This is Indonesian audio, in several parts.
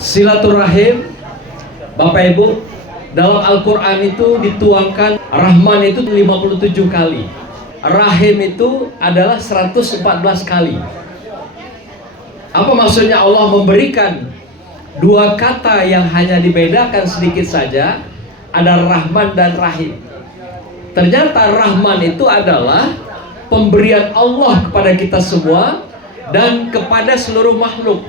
Silaturahim, Bapak Ibu, dalam Al-Quran itu dituangkan Rahman itu 57 kali, Rahim itu adalah 114 kali. Apa maksudnya? Allah memberikan dua kata yang hanya dibedakan sedikit saja, ada Rahman dan Rahim. Ternyata Rahman itu adalah pemberian Allah kepada kita semua dan kepada seluruh makhluk.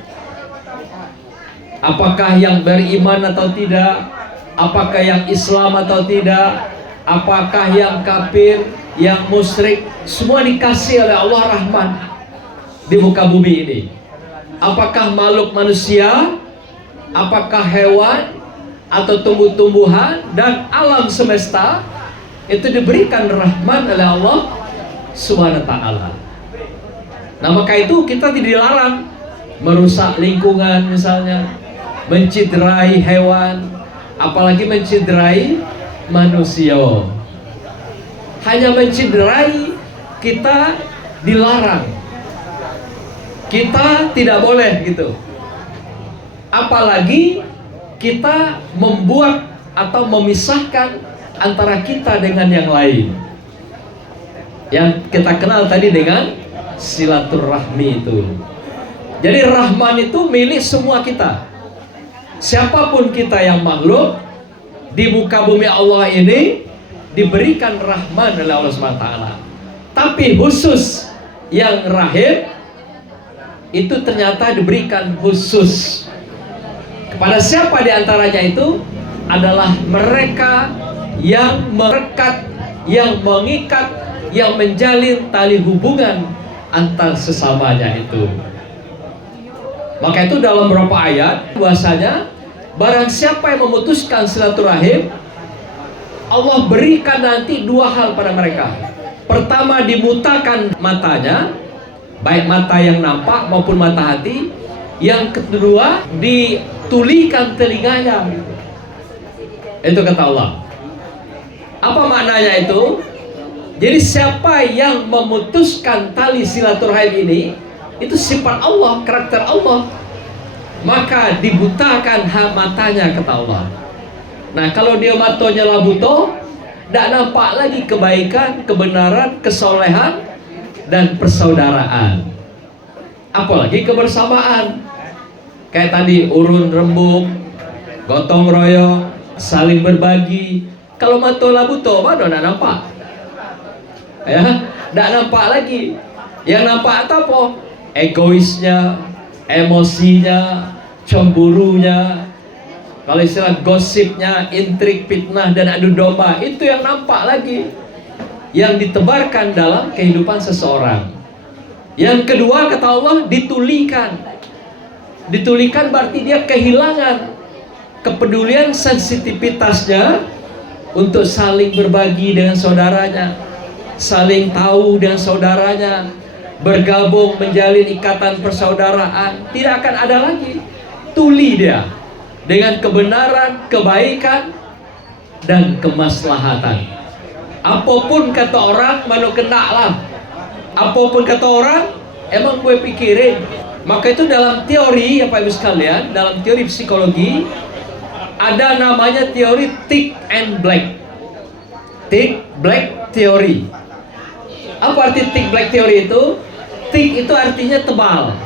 Apakah yang beriman atau tidak, apakah yang Islam atau tidak, apakah yang kafir, yang musyrik, semua dikasih oleh Allah Rahman di muka bumi ini. Apakah makhluk manusia, apakah hewan, atau tumbuh-tumbuhan, dan alam semesta, itu diberikan Rahman oleh Allah Subhanahu wa ta'ala. Nah, maka itu kita tidak dilarang merusak lingkungan misalnya, menciderai hewan, apalagi menciderai manusia. Hanya menciderai kita dilarang, kita tidak boleh gitu. Apalagi kita membuat atau memisahkan antara kita dengan yang lain, yang kita kenal tadi dengan silaturahmi itu. Jadi Rahman itu milik semua kita. Siapapun kita yang makhluk di muka bumi Allah ini diberikan Rahman oleh Allah SWT. Tapi khusus yang Rahim itu ternyata diberikan khusus kepada siapa di antaranya? Itu adalah mereka yang merekat, yang mengikat, yang menjalin tali hubungan antar sesamanya itu. Maka itu dalam beberapa ayat bahwasanya barang siapa yang memutuskan silaturahim, Allah berikan nanti dua hal pada mereka. Pertama, dimutakan matanya, baik mata yang nampak maupun mata hati. Yang kedua, ditulikan telinganya. Itu kata Allah. Apa maknanya itu? Jadi siapa yang memutuskan tali silaturahim ini, itu sifat Allah, karakter Allah, maka dibutakan matanya, kata Allah. Nah, kalau dia matanya lah buta, tidak nampak lagi kebaikan, kebenaran, kesolehan, dan persaudaraan, apalagi kebersamaan. Kayak tadi, urun rembuk, gotong royong, saling berbagi. Kalau mata lah buta, mana tidak nampak? Ya, tidak nampak lagi. Yang nampak itu apa? Egoisnya, emosinya, cemburunya, kalau istilah gosipnya, intrik, fitnah, dan adu domba, itu yang nampak lagi, yang ditebarkan dalam kehidupan seseorang. Yang kedua, kata Allah, ditulikan. Ditulikan berarti dia kehilangan kepedulian, sensitivitasnya untuk saling berbagi dengan saudaranya, saling tahu dengan saudaranya, bergabung menjalin ikatan persaudaraan. Tidak akan ada lagi. Tuli dia dengan kebenaran, kebaikan, dan kemaslahatan. Apapun kata orang, mana kena lah. Apapun kata orang, emang gue pikirin. Maka itu dalam teori, Bapak Ibu sekalian, dalam teori psikologi ada namanya teori thick and black. Thick black theory. Apa arti thick black theory itu? Thick itu artinya tebal.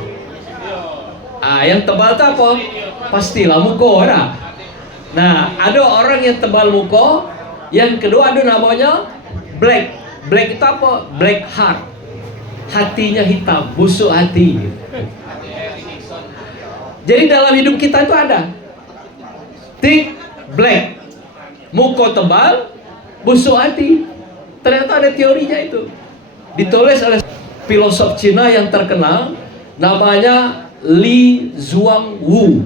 Yang tebal itu apa? Pastilah muka, ada. Nah, ada orang yang tebal muka. Yang kedua ada namanya black. Black itu apa? Black heart. Hatinya hitam, busuk hati. Jadi dalam hidup kita itu ada thick black, muka tebal, busuk hati. Ternyata ada teorinya itu. Ditulis oleh filosof Cina yang terkenal, namanya Li Zhuangwu.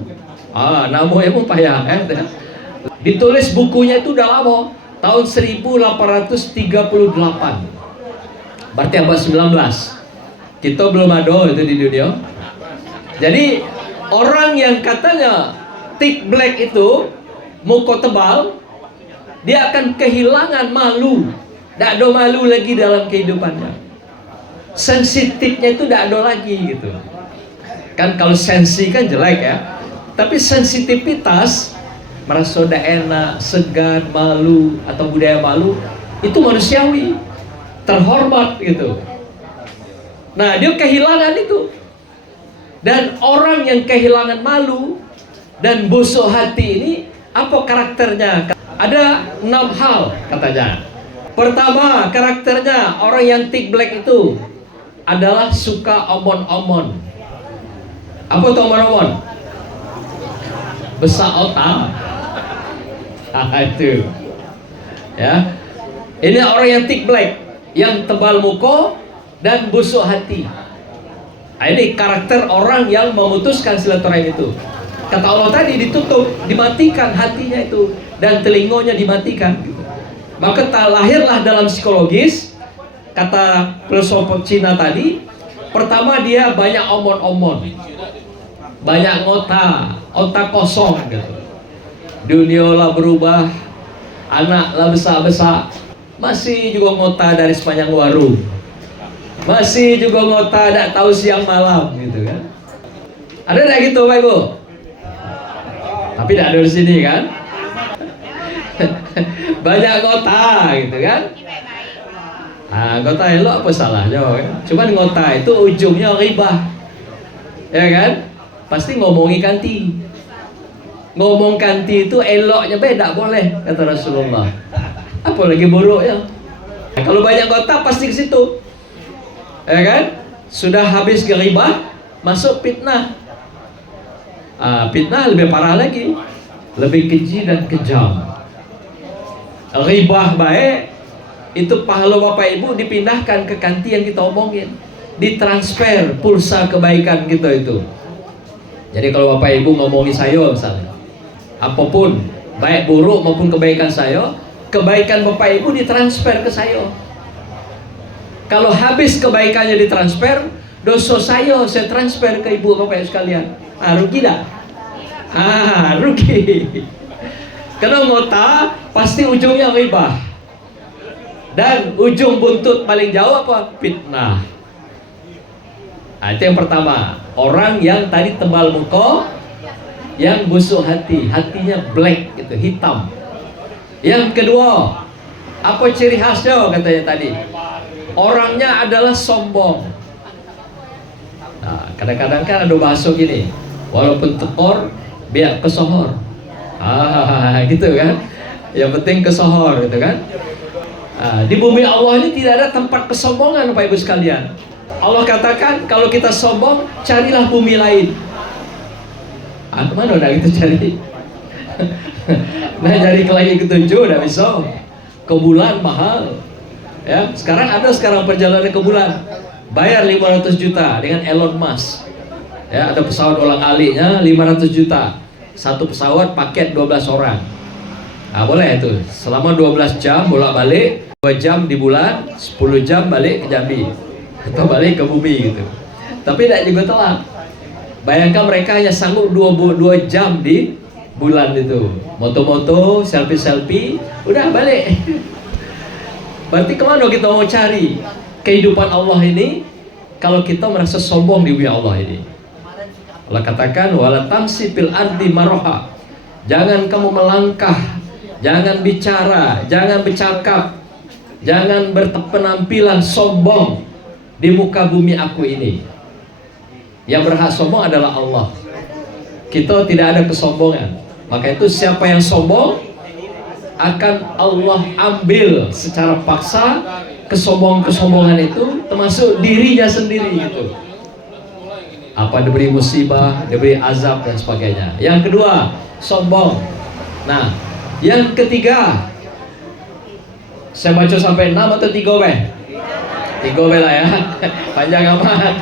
Namanya pun payah kan? Ditulis bukunya itu udah lama, tahun 1838. Berarti abad 19. Kita belum ada itu di dunia. Jadi orang yang katanya thick black itu, muka tebal, dia akan kehilangan malu. Tidak ada malu lagi dalam kehidupannya. Sensitifnya itu tidak ada lagi gitu. Kan kalau sensi kan jelek ya. Tapi sensitivitas, merasa udah enak, segan, malu, atau budaya malu, itu manusiawi, terhormat gitu. Nah, dia kehilangan itu. Dan orang yang kehilangan malu dan busuk hati ini, apa karakternya? Ada 6 hal katanya. Pertama, karakternya orang yang thick black itu adalah suka omon-omon. Apa itu omon-omon? Besar otak. Itu. Ya. Ini orang yang thick black, yang tebal muka dan busuk hati. Nah, ini karakter orang yang memutuskan silaturahim itu. Kata Allah tadi, ditutup, dimatikan hatinya itu, dan telinganya dimatikan. Maka lahirlah dalam psikologis, kata filsuf Cina tadi, pertama dia banyak omon-omon, banyak ngota, otak kosong gitu. Dunia lah berubah, anak lah besar-besar, masih juga ngota dari sepanjang warung, masih juga ngota tidak tahu siang malam gitu kan. Ada tidak gitu Pak Ibu? Tapi tidak ada di sini kan. Banyak ngota gitu kan. Nah, ngota elok apa salahnya kan? Cuman ngota itu ujungnya ribah, ya kan? Pasti ngomongi kanti. Ngomong kanti itu eloknya beda boleh, kata Rasulullah. Apalagi buruknya. Nah, kalau banyak ngota pasti ke situ, ya kan? Sudah habis geribah, masuk fitnah. Fitnah lebih parah lagi, lebih keji dan kejam. Ribah baik, itu pahala Bapak Ibu dipindahkan ke kanti yang kita omongin, ditransfer pulsa kebaikan kita itu. Jadi kalau Bapak Ibu ngomongin saya misalnya, apapun, baik buruk maupun kebaikan saya, kebaikan Bapak Ibu ditransfer ke saya. Kalau habis kebaikannya ditransfer, dosa saya transfer ke Ibu Bapak Ibu sekalian. Rugi dah? Rugi. Karena ngota pasti ujungnya ribah. Dan ujung buntut paling jauh apa? Fitnah. Nah, itu yang pertama. Orang yang tadi tebal muka, yang busuk hati, hatinya black gitu, hitam. Yang kedua, apa ciri khasnya katanya tadi? Orangnya adalah sombong. Nah, kadang-kadang kan ada bahasa gini, walaupun tekor, biar kesohor. Gitu kan? Yang penting kesohor gitu kan? Di bumi Allah ini tidak ada tempat kesombongan Bapak Ibu sekalian. Allah katakan kalau kita sombong, carilah bumi lain. Kemana udah gitu cari? Nah, cari ke lagi ketujuh udah bisa. Ke bulan mahal. Ya, sekarang perjalanan ke bulan. Bayar 500 juta dengan Elon Musk. Ya, ada pesawat ulang-aliknya 500 juta. Satu pesawat paket 12 orang. Nah, boleh itu. Selama 12 jam bolak-balik, 2 jam di bulan, 10 jam balik ke Jambi. Atau balik ke bumi gitu. Tapi tidak juga telat. Bayangkan mereka hanya sanggup 2 jam di bulan itu. Moto-moto, selfie-selfie, udah balik. Berarti kemana kita mau cari kehidupan Allah ini kalau kita merasa sombong di bumi Allah ini? Allah katakan wala tamsi fil ardi maroha. Jangan kamu melangkah, jangan bicara, jangan bercakap, jangan berpenampilan sombong di muka bumi aku ini. Yang berhak sombong adalah Allah. Kita tidak ada kesombongan. Maka itu siapa yang sombong akan Allah ambil secara paksa kesombongan itu, termasuk dirinya sendiri gitu. Apa diberi musibah, diberi azab dan sebagainya. Yang kedua, sombong. Nah, yang ketiga, saya baca sampai 6 atau 3 be? 3 be lah ya. Panjang amat.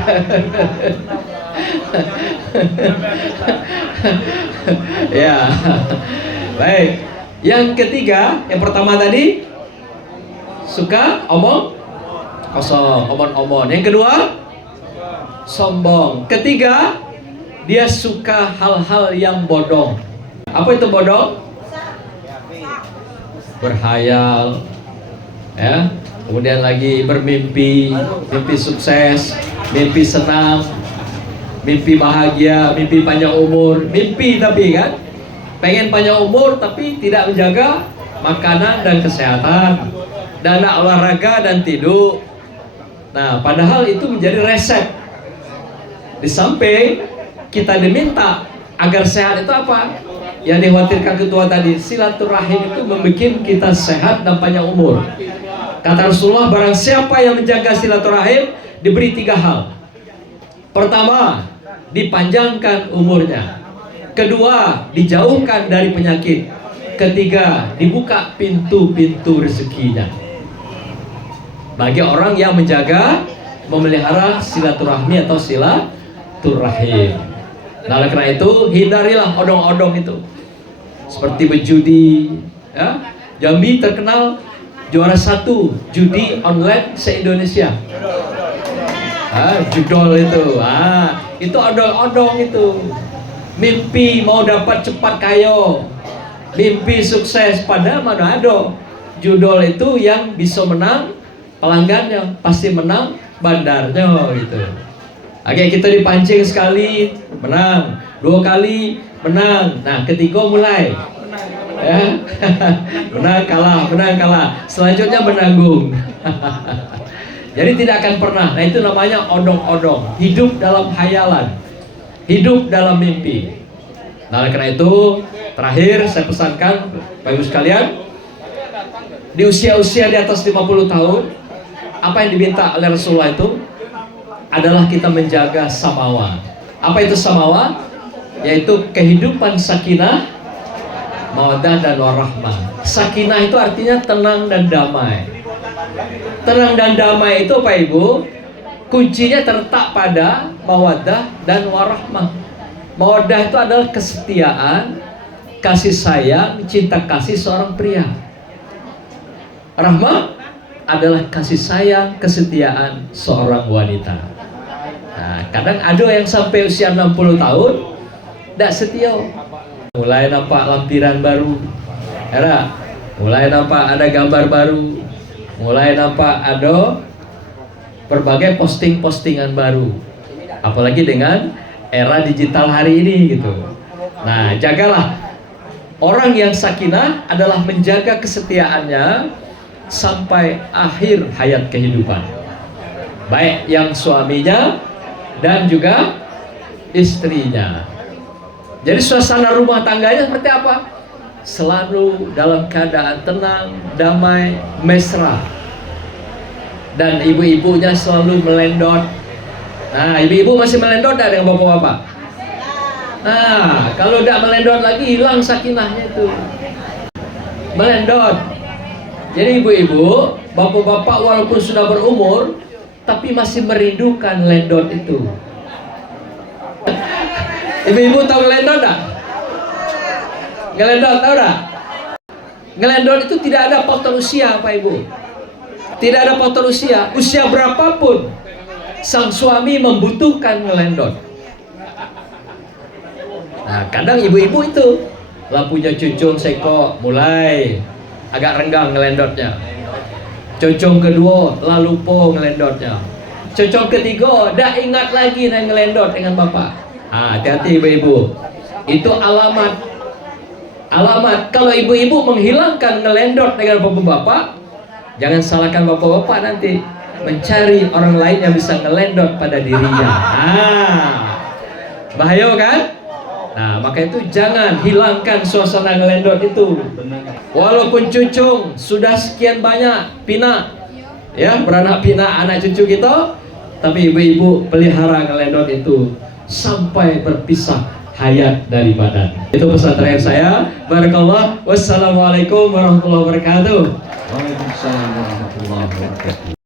Ya. Baik. Yang ketiga, yang pertama tadi suka omong kosong, omon-omon. Yang kedua, sombong. Ketiga, dia suka hal-hal yang bodong. Apa itu bodong? Berhayal, ya. Kemudian lagi bermimpi, mimpi sukses, mimpi senang, mimpi bahagia, mimpi panjang umur, mimpi tapi kan pengen panjang umur tapi tidak menjaga makanan dan kesehatan, dana olahraga dan tidur. Nah, padahal itu menjadi resep. Di samping kita diminta agar sehat itu apa? Yang dikhawatirkan ketua tadi, silaturahim itu membuat kita sehat dan panjang umur. Kata Rasulullah, barang siapa yang menjaga silaturahim diberi 3 hal. Pertama, dipanjangkan umurnya. Kedua, dijauhkan dari penyakit. Ketiga, dibuka pintu-pintu rezekinya. Bagi orang yang menjaga, memelihara silaturahmi atau silaturahim. Nah, oleh karena itu, hindarilah odong-odong itu. Seperti berjudi, ya. Jambi terkenal juara 1 judi online se-Indonesia. Judol itu odong-odong itu. Mimpi mau dapat cepat kaya, mimpi sukses, pada mana ada judol itu yang bisa menang pelanggannya, pasti menang bandarnya gitu. Oke, kita dipancing sekali menang, 2 kali menang, nah ketiga mulai ya. menang kalah, selanjutnya menanggung. Jadi tidak akan pernah. Nah, itu namanya odong-odong, hidup dalam hayalan, hidup dalam mimpi. Nah, oleh karena itu terakhir saya pesankan Bapak Ibu sekalian, di usia-usia di atas 50 tahun, apa yang diminta oleh Rasulullah itu adalah kita menjaga samawa. Apa itu samawa? Yaitu kehidupan sakinah, mawaddah dan warahmah. Sakinah itu artinya tenang dan damai. Tenang dan damai itu Pak Ibu, kuncinya terletak pada mawaddah dan warahmah. Mawaddah itu adalah kesetiaan, kasih sayang, cinta kasih seorang pria. Rahmah adalah kasih sayang, kesetiaan seorang wanita. Nah, kadang ada yang sampai usia 60 tahun tidak setia. Mulai nampak lampiran baru, era. Mulai nampak ada gambar baru, mulai nampak ada berbagai postingan baru. Apalagi dengan era digital hari ini gitu. Nah, jagalah. Orang yang sakinah adalah menjaga kesetiaannya sampai akhir hayat kehidupan. Baik yang suaminya dan juga istrinya. Jadi suasana rumah tangganya seperti apa? Selalu dalam keadaan tenang, damai, mesra. Dan ibu-ibunya selalu melendot. Nah, ibu-ibu masih melendot dari bapak-bapak. Nah, kalau tidak melendot lagi hilang sakinahnya itu. Melendot. Jadi ibu-ibu, bapak-bapak walaupun sudah berumur, tapi masih merindukan lendot itu. Ibu-ibu tahu ngelendot tak? Ngelendot tahu tak? Ngelendot itu tidak ada faktor usia Pak Ibu. Tidak ada faktor usia. Usia berapapun sang suami membutuhkan ngelendot. Nah, kadang ibu-ibu itu lampunya cucung seko mulai agak renggang ngelendotnya. Cucung kedua lalu lupa ngelendotnya. Cucung ketiga dah ingat lagi nak ngelendot dengan bapak. Hati-hati ibu-ibu. Itu alamat. Kalau ibu-ibu menghilangkan ngelendot dengan bapak-bapak, jangan salahkan bapak-bapak nanti mencari orang lain yang bisa ngelendot pada dirinya. Bahaya kan? Nah, maka itu jangan hilangkan suasana ngelendot itu. Walaupun cucung sudah sekian banyak pinak, ya, beranak pinak anak cucu kita, tapi ibu-ibu pelihara ngelendot itu sampai berpisah hayat dari badan. Itu pesan terakhir saya. Barakallah. Wassalamualaikum warahmatullahi wabarakatuh. Waalaikumsalam warahmatullahi wabarakatuh.